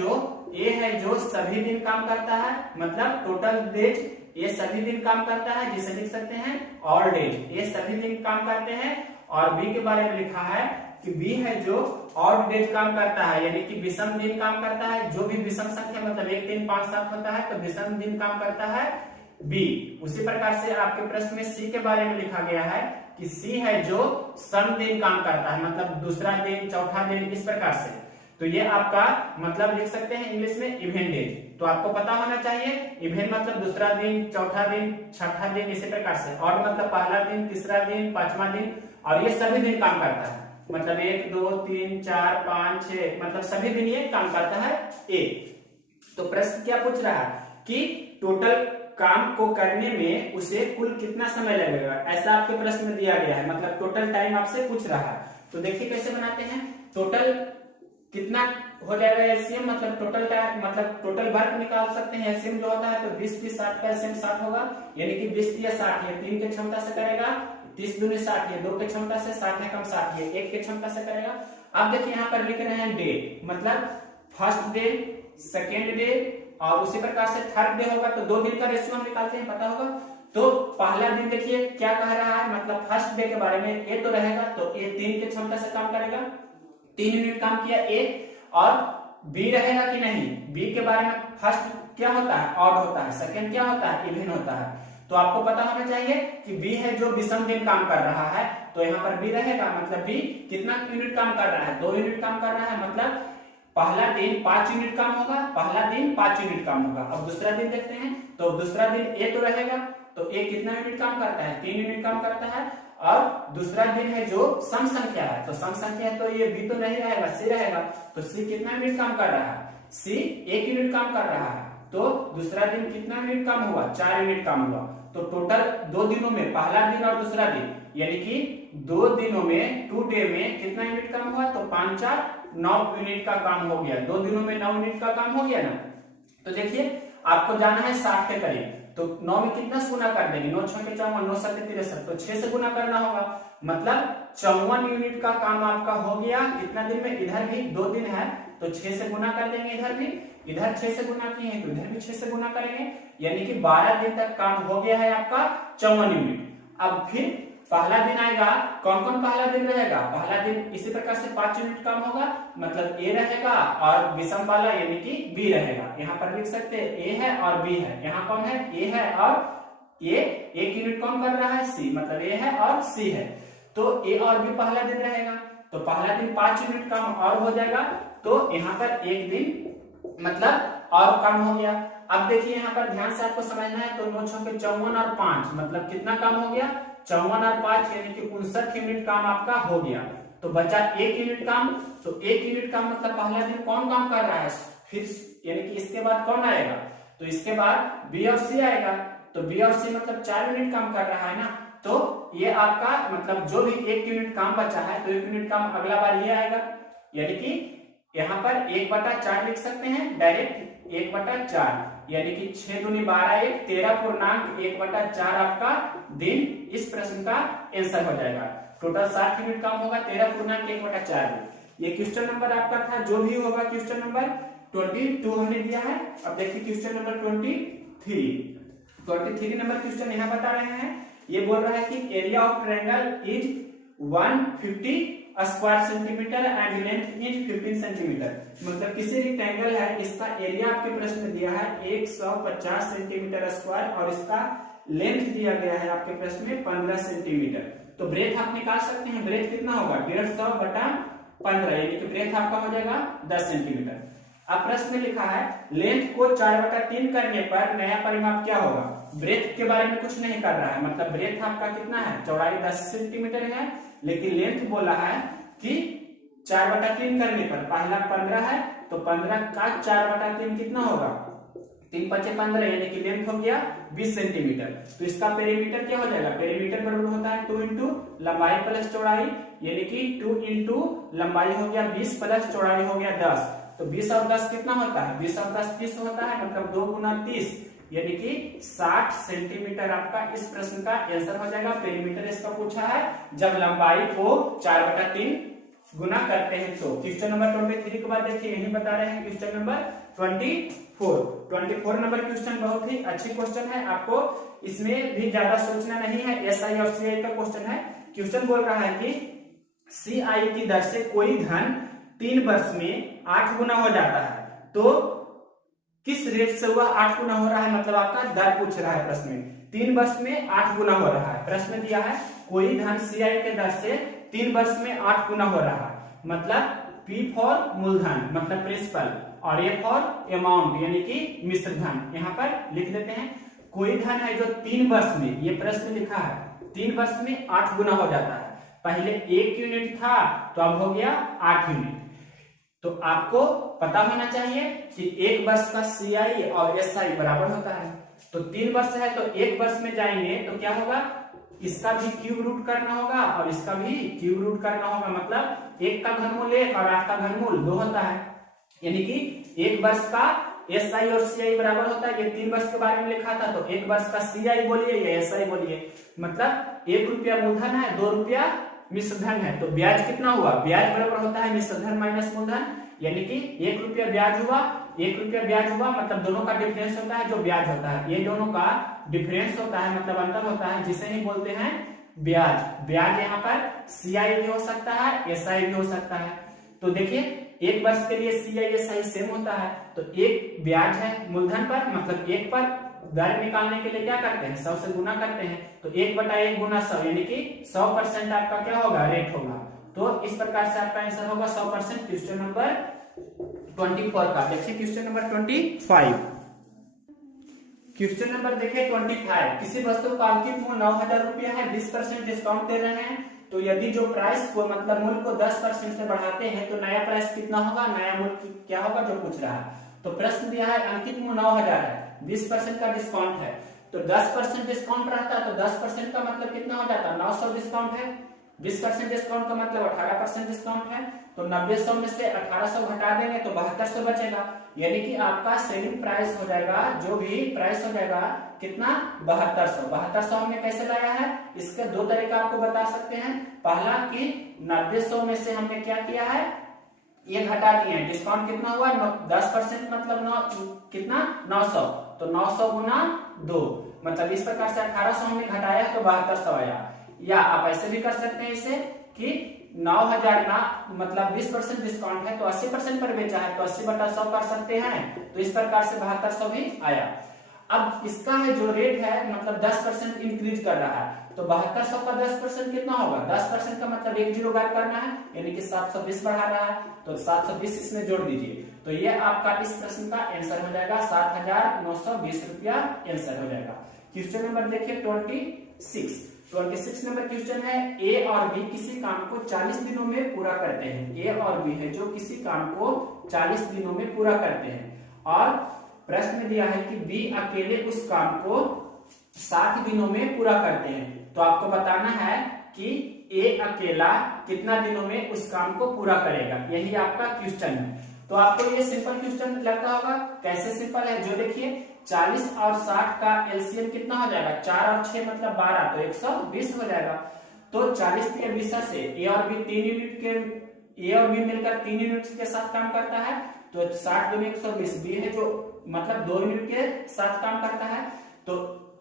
जो सभी दिन काम करता है, मतलब टोटल डेज ये सभी दिन काम करता है, जिसे लिख सकते हैं ऑल डेज, ये सभी दिन काम करते हैं। और बी के बारे में लिखा है कि बी है जो ऑड डेज काम करता है, यानी कि विषम दिन काम करता है। जो भी विषम संख्या मतलब 1 3 5 7 होता है तो विषम दिन काम करता है बी। उसी प्रकार से आपके प्रश्न में सी के बारे में लिखा गया है कि सी है जो सम दिन काम करता है, मतलब दूसरा दिन, चौथा दिन, इस प्रकार से। तो ये आपका मतलब लिख सकते हैं इंग्लिश में इवेन डेज। तो आपको पता होना चाहिए इवेन मतलब दूसरा दिन, चौथा दिन, छठा दिन, इसी प्रकार से। और मतलब पहला दिन, तीसरा दिन, पांचवा दिन, और ये सभी दिन काम करता है, मतलब 1 2 3 4 5 6 मतलब सभी दिन ये काम करता है ए। तो प्रश्न क्या पूछ रहा है कि टोटल काम को करने में उसे कुल कितना समय लगेगा, ऐसा आपके प्रश्न में दिया गया है, मतलब टोटल टाइम आपसे पूछ रहा है। तो देखिए कैसे बनाते हैं, टोटल कितना हो जाएगा एलसीएम, मतलब टोटल टाइम मतलब टोटल वर्क निकाल सकते हैं। एलसीएम जो होता है तो 20 20 60 का एलसीएम 60 होगा, यानी कि 20 या 60 है 3 के क्षमता से करेगा, 30 दूनी 60 है 2 के क्षमता से, 60 है कम 60 है 1 के क्षमता से करेगा। अब देखिए यहाँ पर लिख रहे हैं डे, मतलब फर्स्ट डे, सेकेंड डे और उसी प्रकार से थर्ड डे होगा, तो 2 दिन का रेशियो हम निकालते हैं, पता होगा। तो पहला दिन देखिए क्या कह रहा है, मतलब फर्स्ट डे के बारे में ए तो रहेगा, तो ए 3 के क्षमता से काम करेगा, 3 यूनिट काम किया ए। और बी रहेगा कि नहीं, बी के बारे में फर्स्ट क्या होता है, ऑड होता है, सेकंड क्या होता है, इवन होता है। तो आपको पता होना चाहिए कि बी है जो विषम दिन काम कर रहा है, तो यहाँ पर बी रहेगा, मतलब बी कितना यूनिट काम कर रहा है, 2 यूनिट काम कर रहा है, मतलब पहला दिन 5 यूनिट काम होगा, पहला दिन 5 यूनिट काम होगा। अब दूसरा दिन देखते हैं, तो दूसरा दिन ए तो रहेगा, तो ए कितना यूनिट काम करता है, 3 यूनिट काम करता है। और दूसरा दिन है जो सम संख्या है, तो सम संख्या है तो ये बी तो नहीं रहेगा, सी रहेगा, तो सी कितना यूनिट काम कर रहा है, सी 1 यूनिट काम कर रहा है। तो दूसरा दिन कितना यूनिट काम हुआ, 4 यूनिट काम हुआ। तो टोटल 2 दिनों में, पहला दिन और दूसरा दिन, यानी कि 2 दिनों में 2 डे में कितना यूनिट काम हुआ, तो 5 4 9 यूनिट का काम हो गया, 2 दिनों में 9 यूनिट का काम हो गया ना। तो देखिए आपको जाना है 60 के करीब, तो 9 में कितना से गुना कर देंगे, 9 6 54, 9 7 63, तो 6 से गुना करना होगा, मतलब 54 यूनिट का काम आपका हो गया कितना दिन में। इधर भी 2 दिन है तो 6 से गुना कर देंगे, इधर भी, इधर 6 से गुना किए हैं तो इधर भी 6 से गुना करेंगे, यानी कि 12 दिन तक काम हो गया है आपका 54 यूनिट। अब फिर पहला दिन आएगा, कौन कौन पहला दिन रहेगा, पहला दिन इसी प्रकार से 5 यूनिट काम होगा, मतलब ए रहेगा और विषम वाला यानी कि बी रहेगा। यहाँ पर लिख सकते हैं ए है और बी है, यहाँ कौन है, ए है और ए 1 यूनिट कौन कर रहा है, सी, मतलब ए है और सी है। तो ए और बी पहला दिन रहेगा, तो पहला दिन 5 यूनिट काम और हो जाएगा, तो यहाँ पर 1 दिन मतलब और कम हो गया। अब देखिए यहाँ पर ध्यान से आपको समझना है, तो 9 6 54 और 5 मतलब कितना काम हो गया, 54 और 5 यानी कि 59 यूनिट काम आपका हो गया। तो बचा 1 यूनिट काम, तो 1 यूनिट काम मतलब पहला दिन कौन काम कर रहा है, फिर यानी कि इसके बाद कौन आएगा, तो इसके बाद बी और सी आएगा, तो बी और सी मतलब 4 यूनिट काम कर रहा है ना। तो ये आपका मतलब जो भी 1 यूनिट काम बचा है, तो 1 यूनिट काम अगला बार ये आएगा, यानी कि यहाँ पर 1/4 लिख सकते हैं डायरेक्ट, 1/4 यानी कि 6 दूनी 12 1 13.1/4 आपका दिन इस प्रश्न का आंसर हो जाएगा। टोटल 60 यूनिट काम होगा 13.1/4। ये क्वेश्चन नंबर आपका था, जो भी होगा क्वेश्चन नंबर 22 हमने दिया है। अब देखिए क्वेश्चन नंबर 23 नंबर क्वेश्चन यहाँ बता रहे हैं, ये बोल रहा है कि area of triangle is 150 square centimetre and length is 15 centimetre, मतलब किसी रेक्टेंगल है, इसका एरिया आपके प्रश्न में दिया है 150 सेंटीमीटर स्क्वायर और इसका लेंथ दिया गया है आपके प्रश्न में 15 सेंटीमीटर। तो ब्रेथ आप निकाल सकते हैं, ब्रेथ कितना होगा 150/15, यानी कि ब्रेथ आपका हो जाएगा 10 सेंटीमीटर। अब प्रश्न में लिखा है लेंथ को 4/3 करने पर नया परिमाप क्या होगा। ब्रेथ के बारे में कुछ नहीं कर रहा है, मतलब ब्रेथ आपका कितना है, चौड़ाई 10 सेंटीमीटर है, लेकिन लेंथ बोला है कि 4/3 करने पर, पहला 15 है तो 15 का 4/3 कितना होगा, 3 5 15, यानी कि लेंथ हो गया 20 सेंटीमीटर। तो इसका पेरीमीटर क्या हो जाएगा, पेरीमीटर बराबर होता है 2 इंटू लंबाई प्लस चौड़ाई, यानी कि 2 इंटू लंबाई हो गया 20 प्लस चौड़ाई हो गया 10, तो 20 और 10 कितना होता है, 20 और 10 30 होता है, मतलब 2 गुना 30 यानी कि 60 सेंटीमीटर आपका इस प्रश्न का आंसर हो जाएगा। पेरीमीटर इसका पूछा है जब लंबाई को 4/3 गुना करते हैं तो। क्वेश्चन नंबर 23 के बाद देखिए यही बता रहे हैं क्वेश्चन नंबर 24 नंबर क्वेश्चन बहुत ही अच्छी क्वेश्चन है, आपको इसमें भी ज्यादा सोचना नहीं है, एसआई और सीआई का क्वेश्चन है। क्वेश्चन बोल रहा है कि सीआई की दर से कोई धन 3 वर्ष में 8 गुना हो जाता है, तो किस रेट से हुआ 8 गुना हो रहा है, मतलब आपका दर पूछ रहा है प्रश्न में। 3 वर्ष में 8 गुना हो रहा है, प्रश्न दिया है कोई धन सीआई के दर से 3 वर्ष में 8 गुना हो रहा है, मतलब P फॉर मूलधन मतलब प्रिंसिपल और A फॉर अमाउंट यानी कि मिश्र धन। यहाँ पर लिख देते हैं कोई धन है जो 3 वर्ष में, ये प्रश्न लिखा है 3 वर्ष में 8 गुना हो जाता है। पहले 1 यूनिट था तो अब हो गया 8 यूनिट। तो आपको पता होना चाहिए कि 1 वर्ष का सीआई और एसआई बराबर होता है। तो 3 वर्ष है तो 1 वर्ष में जाएंगे तो क्या होगा, इसका भी क्यूब रूट करना होगा और इसका भी क्यूब रूट करना होगा, मतलब 1 का घनमूल 1 और 8 का घनमूल 2 होता है। यानी कि 1 वर्ष का एसआई और सीआई बराबर होता है। ये 3 वर्ष के बारे में लिखा था तो 1 वर्ष का सीआई बोलिए या एसआई बोलिए, मतलब 1 रुपया मूलधन है, 2 रुपया मिश्र धन है, तो ब्याज कितना हुआ, ब्याज बराबर होता है मिश्र धन माइनस मूलधन, यानी कि 1 रुपया ब्याज हुआ, 1 रुपया ब्याज हुआ, मतलब दोनों का डिफरेंस होता है जो ब्याज होता है, ये दोनों का डिफरेंस होता है मतलब अंतर होता है, जिसे ही बोलते हैं ब्याज। ब्याज यहाँ पर सीआई भी हो सकता है, एसआई भी हो सकता है। तो देखिए 1 वर्ष के लिए सीआई एसआई सेम होता है, तो 1 ब्याज है मूलधन पर, मतलब 1 पर दर निकालने के लिए क्या करते हैं 100 से गुना करते हैं, तो 1/1 गुना 100 यानी कि 100% आपका क्या होगा, रेट होगा। तो इस प्रकार से आपका आंसर होगा 100% क्वेश्चन नंबर 24 का। देखिए क्वेश्चन नंबर 25, क्वेश्चन नंबर देखिए 25, किसी वस्तु का अंकित मूल्य 9,000 रुपया है, 20% डिस्काउंट दे रहे हैं, तो यदि जो प्राइस को मतलब मूल्य को 10% से बढ़ाते हैं तो नया प्राइस कितना होगा, नया मूल्य क्या होगा जो पूछ रहा है। तो प्रश्न दिया है अंकित मूल्य 9,000 है, 20% का डिस्काउंट है, तो 10% डिस्काउंट रहता है तो 10% का मतलब कितना हो जाता है 900 डिस्काउंट है, 20% डिस्काउंट का मतलब 18% डिस्काउंट है, तो 900 में से 1800 घटा देंगे तो 7200 बचेगा, यानी कि आपका सेलिंग प्राइस हो जाएगा, जो भी प्राइस हो जाएगा कितना 7200 हमने कैसे लाया है, इसके 2 तरीका आपको बता सकते हैं। पहला कि 900 में से हमने क्या किया है, ये घटा दिए हैं, डिस्काउंट कितना हुआ 10% मतलब कितना 900, तो 900 गुना 2, मतलब इस प्रकार से 1800 हमने घटाया तो 7200 आया। या आप ऐसे भी कर सकते हैं इसे कि 9,000 ना मतलब 20% डिस्काउंट है तो 80% पर बेचा है तो 80/100 कर सकते हैं, तो इस प्रकार से 7200 भी आया। अब इसका है जो रेट है मतलब 10% इंक्रीज कर रहा है, तो 7200 का 10% कितना होगा, 10% का मतलब 1 जीरो गायब करना है, यानी कि 720 बढ़ा रहा है, तो 720 इसमें जोड़ दीजिए, तो ये आपका इस प्रश्न का आंसर हो जाएगा 7,920 रुपया आंसर हो जाएगा। क्वेश्चन नंबर देखिए 26 नंबर क्वेश्चन है, ए और बी किसी काम को 40 दिनों में पूरा करते हैं। ए और बी है जो किसी काम को 40 दिनों में पूरा करते हैं, और प्रश्न में दिया है कि बी अकेले उस काम को 60 दिनों में पूरा करते हैं। तो आपको बताना है कि ए अकेला कितना दिनों में उस काम को पूरा करेगा, यही आपका क्वेश्चन है। तो आपको ये सिंपल क्वेश्चन लगता होगा, कैसे सिंपल है, जो देखिए 40 और 60 का एलसीएम कितना हो जाएगा, 4 और 6 मतलब 12, तो 120 हो जाएगा। तो 40 के 20 से ए और बी 3 यूनिट के, ए और बी मिलकर 3 यूनिट के साथ काम करता है, तो 60 दूनी 120, बी है जो मतलब 2 यूनिट के साथ काम करता है, तो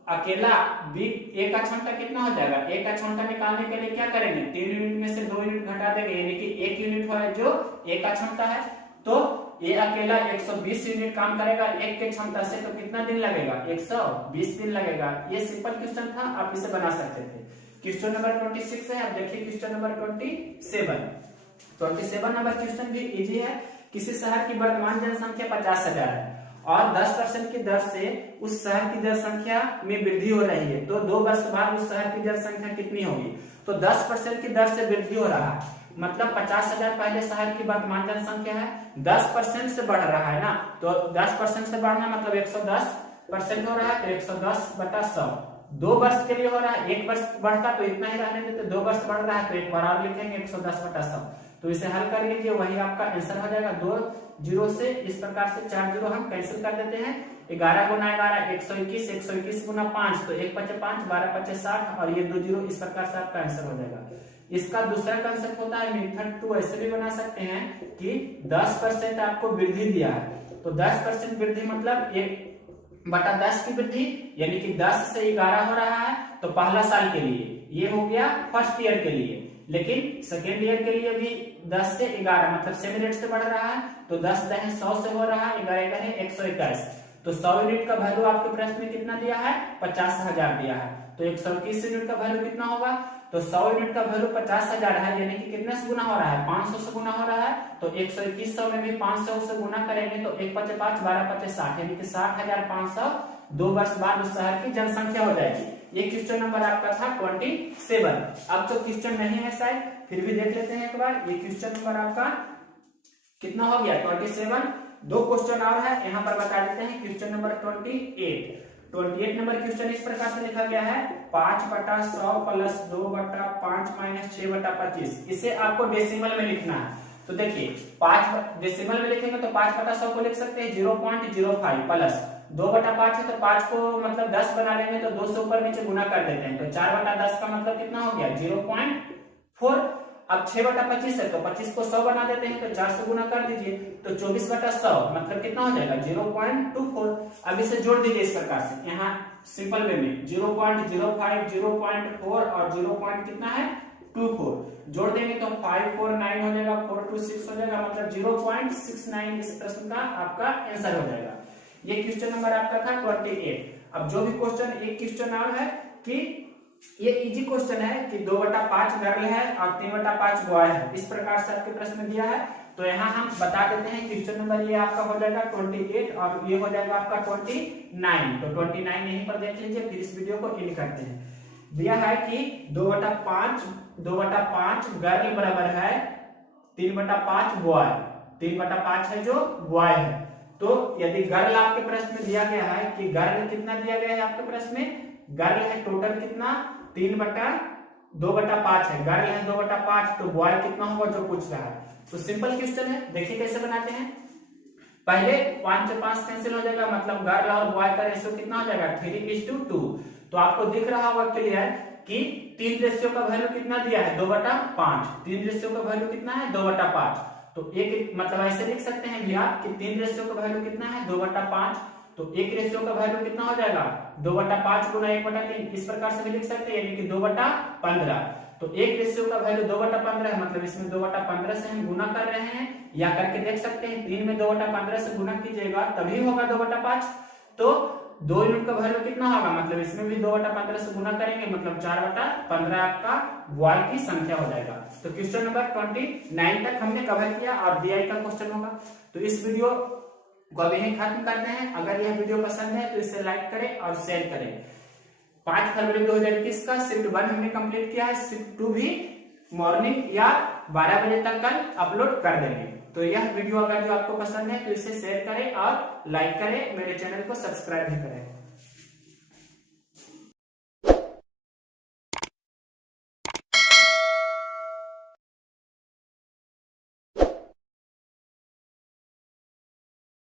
अकेला बी ए का क्षमता कितना हो जाएगा, ए का क्षमता निकालने के लिए क्या करेंगे, 3 यूनिट में से 2 यूनिट घटा देंगे, यानी कि 1 यूनिट है जो ए का क्षमता है, तो ये अकेला 120 यूनिट काम करेगा एक के क्षमता से, तो कितना दिन लगेगा 120 दिन लगेगा। ये सिंपल क्वेश्चन था, आप इसे बना सकते थे। क्वेश्चन नंबर 26 है, आप देखिए क्वेश्चन नंबर 27 नंबर क्वेश्चन भी इजी है। किसी शहर की वर्तमान जनसंख्या 50,000 है और 10% की दर से उस शहर की जनसंख्या में वृद्धि हो रही है, तो 2 वर्ष बाद उस शहर की जनसंख्या कितनी होगी। तो 10% की दर से वृद्धि हो रहा है, मतलब 50,000 पहले शहर की वर्तमान जनसंख्या है, 10% से बढ़ रहा है ना, तो 10% से बढ़ना मतलब 110% हो रहा है, तो 110/100 2 वर्ष के लिए हो रहा है, 1 वर्ष बढ़ता तो इतना ही रहने देते, 2 वर्ष बढ़ रहा है तो एक बार और लिखेंगे 110/100, तो इसे हल कर लीजिए, वही आपका आंसर हो जाएगा। 2 जीरो से इस प्रकार से 4 जीरो हम कैंसिल कर देते हैं, 11 गुना 11 121, 121 गुना 5, तो 1 × 5 = 12 × 5 = 60, और ये 2 जीरो, इस प्रकार से आपका आंसर हो जाएगा। इसका दूसरा कंसेप्ट होता है मेथड 2, ऐसे भी बना सकते हैं कि 10% आपको वृद्धि दिया है, तो 10% वृद्धि मतलब 1/10 की वृद्धि, यानी कि 10 से 11 हो रहा है, तो पहला साल के लिए ये हो गया फर्स्ट ईयर के लिए, लेकिन सेकेंड ईयर के लिए भी 10 से 11 मतलब सेम रेट से बढ़ रहा है, तो 10 10 100 से हो रहा है, 11 11 121, तो 100 यूनिट का वैल्यू आपके प्रश्न में कितना दिया है, 50,000 दिया है, तो 121 यूनिट का वैल्यू कितना होगा, तो 100 यूनिट का वैल्यू 50,000 है, यानी कि कितने से गुना हो रहा है, 500 से गुना हो रहा है, तो 121 में भी 500 से गुना करेंगे तो 1 5 5 12 5 60, यानी कि 60,500 2 वर्ष बाद उस शहर की जनसंख्या हो जाएगी। ये क्वेश्चन नंबर आपका था 27। अब तो क्वेश्चन नहीं है शायद, फिर भी देख लेते हैं एक बार। ये क्वेश्चन नंबर आपका कितना हो गया, 27। 2 क्वेश्चन और है, यहाँ पर बता देते हैं। क्वेश्चन नंबर 28 नंबर क्वेश्चन इस प्रकार से लिखा गया है, 5/100 प्लस 2/5 माइनस 6/25। इसे आपको डेसिमल में लिखना है। तो देखिए 5 डेसिमल में लिखेंगे तो 5/100 को लिख सकते हैं 0.05 प्लस 2/5 है, तो 5 को मतलब 10 बना लेंगे तो 2 से ऊपर नीचे गुना कर देते हैं, तो 4/10 का मतलब कितना हो गया 0.4। अब 6/25 है, तो 25 को 100 बना देते हैं, तो 4 से गुना कर दीजिए, तो 24/100 मतलब कितना हो जाएगा 0.24। अब इसे जोड़ दीजिए इस प्रकार से, यहाँ सिंपल वे में 0.05 0.4 और 0. कितना है 24 जोड़ देंगे तो 549 हो जाएगा, 426 हो जाएगा, मतलब 0.69 इस प्रश्न का आपका आंसर हो जाएगा। ये क्वेश्चन नंबर आपका था 28। अब जो भी क्वेश्चन, एक क्वेश्चन और है कि ये इजी क्वेश्चन है कि 2/5 गर्ल है और 3/5 बॉय है, इस प्रकार से आपके प्रश्न दिया है। तो यहाँ हम बता देते हैं क्वेश्चन नंबर ये आपका हो जाएगा 28 और ये हो जाएगा आपका 29। तो 29 यहीं पर देख लीजिए, फिर इस वीडियो को एंड करते हैं। दिया है कि 2/5 गर्ल बराबर है 3/5 बॉय, 3/5 है जो बॉय है। तो यदि गर्ल आपके प्रश्न में दिया गया है कि गर्ल कितना दिया गया है आपके प्रश्न में, गर्ल है टोटल कितना 2/5 है, गर्ल है 2/5, तो बॉय कितना होगा जो पूछ रहा है। तो सिंपल क्वेश्चन है, देखिए कैसे बनाते हैं। पहले 5 से 5 कैंसिल हो जाएगा, मतलब गर्ल और बॉय का रेशियो कितना हो जाएगा 3:2। तो आपको दिख रहा होगा क्लियर कि 3 रेशियो का वैल्यू कितना दिया है 2/5, 3 रेशियो का वैल्यू कितना है 2/5। तो एक मतलब ऐसे लिख सकते हैं भैया कि 3 रेशियो का वैल्यू कितना है 2/5, तो 1 रेशियो का वैल्यू कितना हो जाएगा 2/5 गुना 1/3, इस प्रकार से भी लिख सकते हैं, यानी कि 2/15। तो 1 रेशियो का वैल्यू 2/15 है, मतलब इसमें 2/15 से हम गुना कर रहे हैं, या करके देख सकते हैं 3 में 2/15 से गुना कीजिएगा तभी होगा 2/5। तो 2 यूनिट का वैल्यू कितना होगा, मतलब इसमें भी 2/15 से गुना करेंगे, मतलब 4/15 आपका बॉय की संख्या हो जाएगा। तो क्वेश्चन नंबर 29 तक हमने कवर किया और DI का क्वेश्चन होगा। तो इस वीडियो को अभी यहीं खत्म करते हैं। अगर यह वीडियो पसंद है तो इसे लाइक करें और शेयर करें। 5 फरवरी 2021 का शिफ्ट 1 हमने कंप्लीट किया है, शिफ्ट 2 भी मॉर्निंग या 12 बजे तक कल अपलोड कर देंगे। तो यह वीडियो अगर जो आपको पसंद है तो इसे शेयर करें और लाइक करें, मेरे चैनल को सब्सक्राइब भी करें।